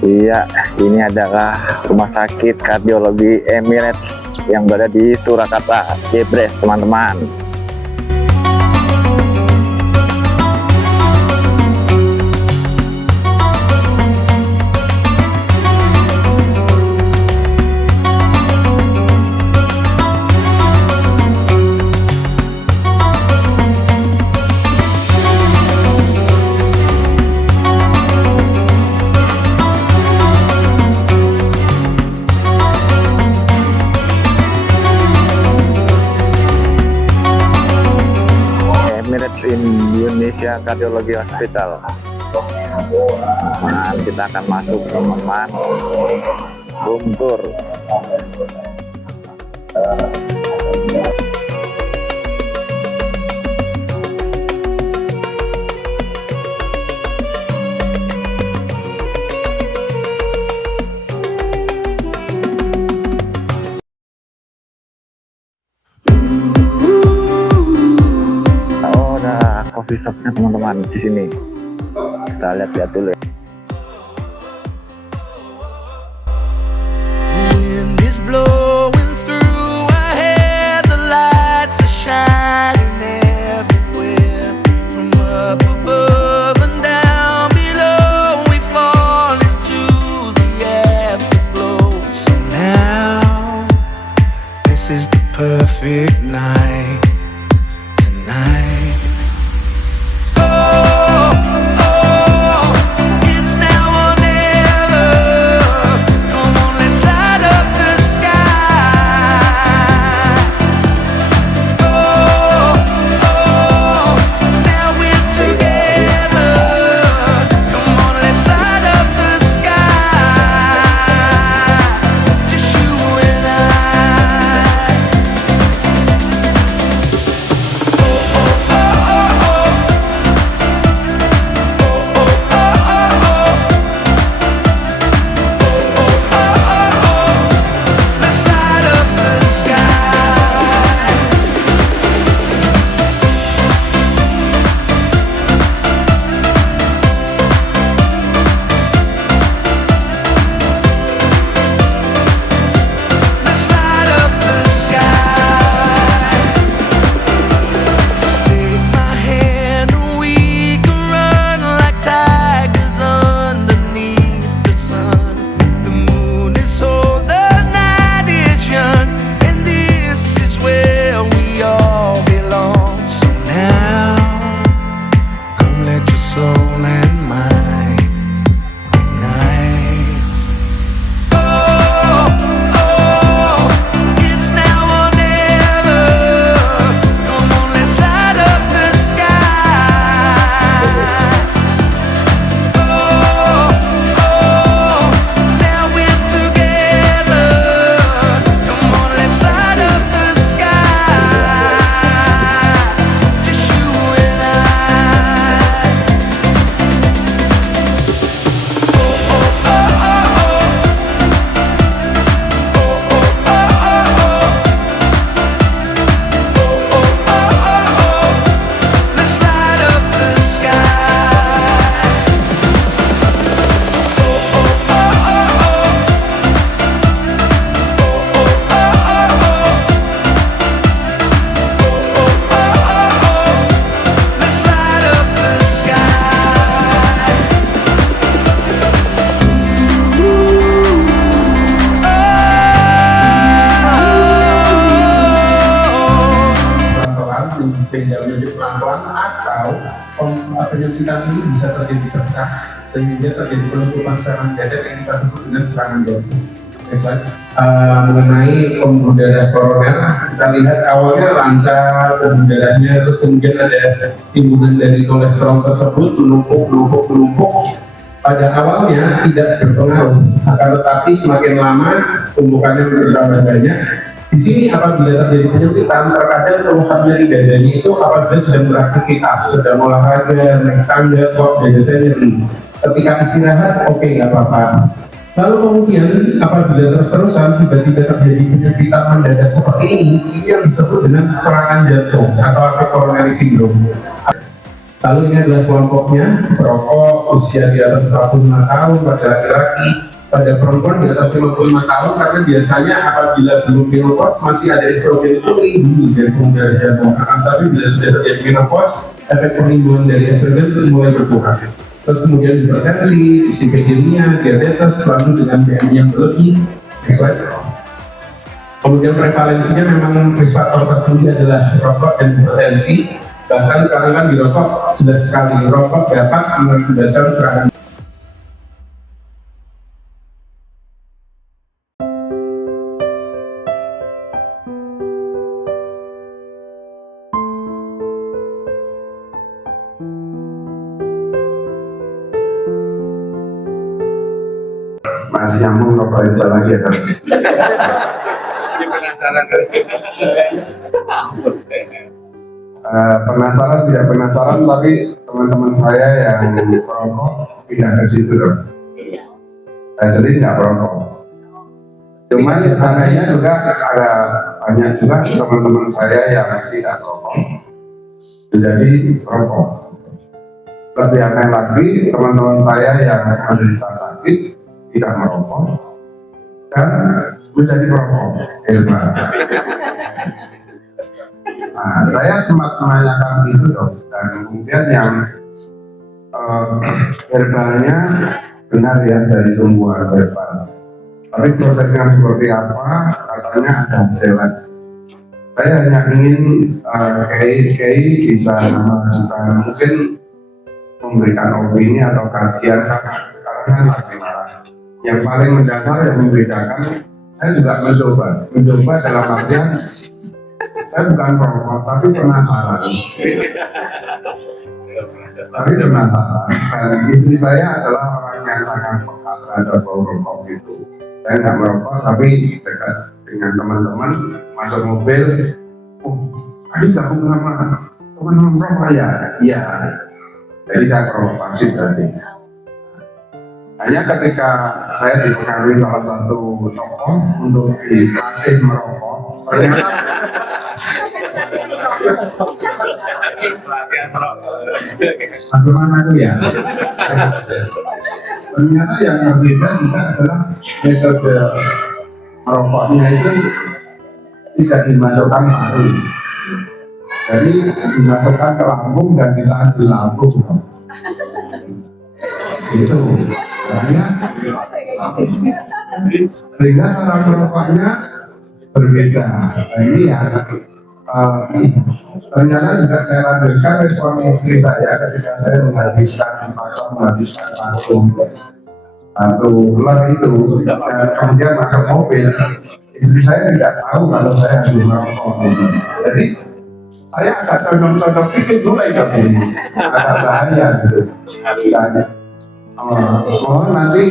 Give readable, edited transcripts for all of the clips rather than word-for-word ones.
Iya, ini adalah rumah sakit kardiologi Emirates yang berada di Surakarta, Jebres, teman-teman. Emirates Indonesia Cardiology Hospital. Nah, kita akan masuk, teman-teman, room tour. Coffee shopnya, teman-teman, di sini. Kita lihat dulu. Wind is blowing through our hair, the lights are shining everywhere. From up above and down below, we fall into the afterglow. So now, this is the perfect night. Tonight. Sehingga menjadi pelan-pelan, atau penyuntikan ini bisa terjadi pecah sehingga terjadi penutupan serangan dada yang kita sebut dengan serangan jantung. Mengenai pembuluh darah koroner, kita lihat awalnya lancar pembuluh darahnya, terus kemudian ada timbunan dari kolesterol tersebut menumpuk. Pada awalnya tidak berpengaruh, akan tetapi semakin lama tumpukannya bertambah banyak. Di sini apabila terjadi penyempitan, terkadang keluhan nyeri dadanya itu apabila sedang beraktivitas, sedang olahraga, naik tangga, kok dada saya nyeri. Ketika istirahat, oke, nggak apa-apa. Lalu kemudian apabila terus-terusan tiba-tiba terjadi penyempitan mendadak seperti ini yang disebut dengan serangan jantung atau acute coronary syndrome. Lalu ini adalah kelompoknya, perokok usia di atas 45 tahun pada laki-laki, pada perempuan di atas 55 tahun, karena biasanya apabila belum menopause masih ada estrogen itu tinggi dari pengguna jantung. Tapi bila sudah terjadi menopause, efek perlindungan dari estrogen itu mulai berkurang. Terus kemudian hipertensi, dislipidemia, diabetes, lalu dengan BMI yang berlebih. Next slide. Kemudian prevalensinya memang risk faktor tertinggi adalah rokok dan hipertensi. Bahkan sekarang kan di rokok sudah sekali rokok dapat mengakibatkan serangan. Masih nyambung rokok itu lagi ya kan? Penasaran tidak penasaran, tapi teman-teman saya yang perokok pindah ke situ dong. Saya sendiri nggak perokok. Cuman anehnya juga ada banyak juga teman-teman saya yang tidak perokok menjadi perokok. Lebih aneh lagi teman-teman saya yang menderita sakit tidak merokok dan menjadi perokok. Nah, saya sempat menanyakan itu dong, dan kemudian yang herbalnya benar ya dari tumbuhan herbal. Tapi prosesnya seperti apa? Katanya ada hasilnya. Saya hanya ingin KI bisa mungkin memberikan opini atau kajian, karena sekarang kan lagi marah. Yang paling mendasar yang membedakan, saya juga mencoba dalam artian saya bukan perokok, tapi penasaran. Dan istri saya adalah orang yang sangat peka terhadap bau rokok gitu. Saya nggak merokok, tapi dekat dengan teman-teman masuk mobil, habis gabung sama teman-teman merokok ya? Iya. Jadi saya perokok pasif tadi. Hanya ketika saya dipengaruhi salah satu tokoh untuk dilatih merokok, ternyata bagaimana itu ya? Ternyata yang berbeda juga adalah metode merokoknya itu tidak dimasukkan paru, jadi dimasukkan ke lambung dan ditahan di lambung. Itu sehingga cara merokoknya berbeda. Nah, ini ya ternyata juga saya lanjutkan respon istri saya ketika saya menghabiskan satu ler itu, dan kemudian masuk mobil. Istri saya tidak tahu kalau saya habis merokok. Jadi saya agak condong-condong itu mulai begini, agak bahaya gitu. Mohon nanti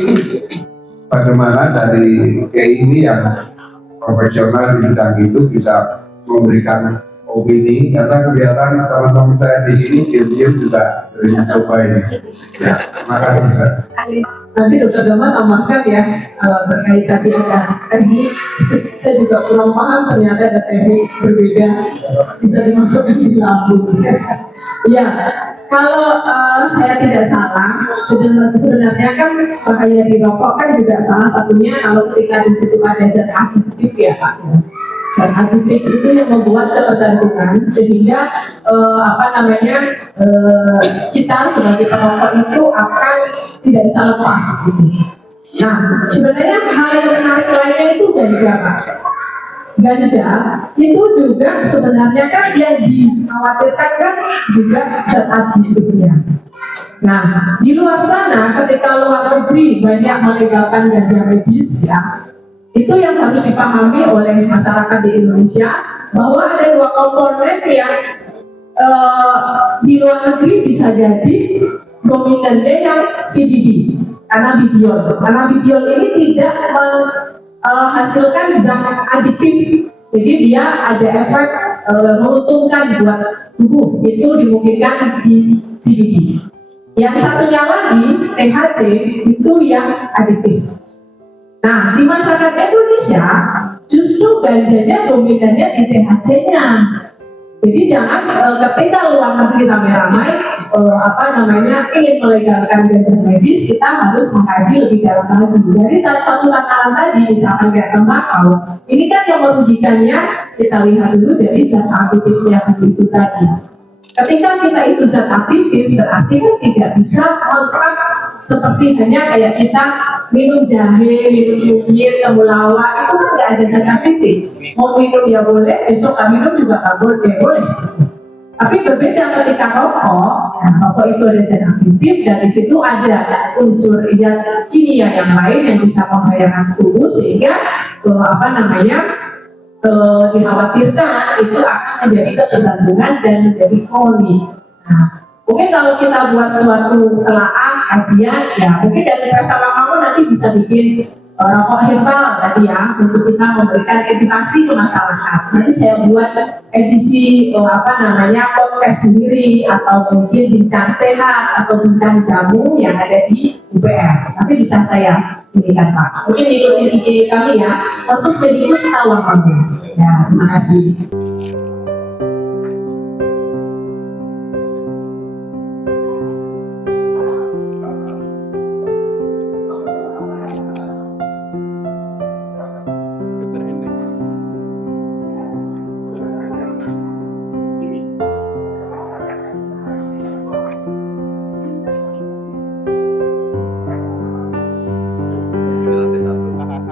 bagaimana dari ini yang profesional di bidang itu bisa memberikan opini, karena kelihatan teman-teman saya di sini diam-diam juga mencoba ini. Ya, terima kasih. Nanti Dokter Dama tambahkan ya terkait tadi ada teknik. Saya juga kurang paham, ternyata ada teknik berbeda bisa dimasukkan di lambung. Ya, kalau saya tidak salah, sebenarnya kan bahaya di rokok kan juga salah satunya kalau ketika di situ ada zat adiktif ya Pak. Zat adiktif itu yang membuat ketergantungan sehingga kita sebagai perokok itu akan tidak bisa lepas. Nah, sebenarnya hal yang menarik lainnya itu ganja Pak. Ganja itu juga sebenarnya kan yang dikhawatirkan kan juga zat adiktifnya. Nah, di luar sana ketika luar negeri banyak melegalkan ganja medis ya, itu yang harus dipahami oleh masyarakat di Indonesia bahwa ada dua komponen yang di luar negeri bisa jadi dominannya yang CBD, cannabidiol. Cannabidiol ini tidak menghasilkan zat adiktif, jadi dia ada efek menguntungkan buat tubuh, itu dimungkinkan di CBD. Yang satunya lagi THC itu yang adiktif. Nah, di masyarakat Indonesia justru ganjanya dominannya di THC-nya. Jadi jangan ketika luar negeri ramai-ramai ingin melegalkan ganja medis, kita harus mengkaji lebih dalam lagi. Dari suatu takaran tadi, misalkan kayak tembakau, ini kan yang merugikannya kita lihat dulu dari zat aktif yang itu tadi. Ketika kita itu zat aktif, berarti kan tidak bisa kontrak seperti hanya kayak kita minum jahe, minum kunyit, temulawak, itu kan nggak ada zat aktif. Mau minum ya boleh, besok nggak minum juga nggak boleh. Tapi berbeda ketika rokok. Nah, rokok itu ada zat aktif dan di situ ada unsur zat kimia yang lain yang bisa membahayakan tubuh sehingga dikhawatirkan itu akan menjadi ketergantungan dan menjadi kronik. Nah, mungkin kalau kita buat suatu telaah kajian, ya mungkin dari bersama kamu nanti bisa bikin rokok herbal tadi ya, untuk kita memberikan edukasi ke masyarakat. Nanti saya buat edisi podcast sendiri atau mungkin bincang sehat atau bincang jamu yang ada di UPR. Nanti bisa saya ini kan Pak. Mungkin ikutin IG kami ya, untuk medikus tahu kamu. Ya, terima kasih.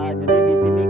Jadi di sini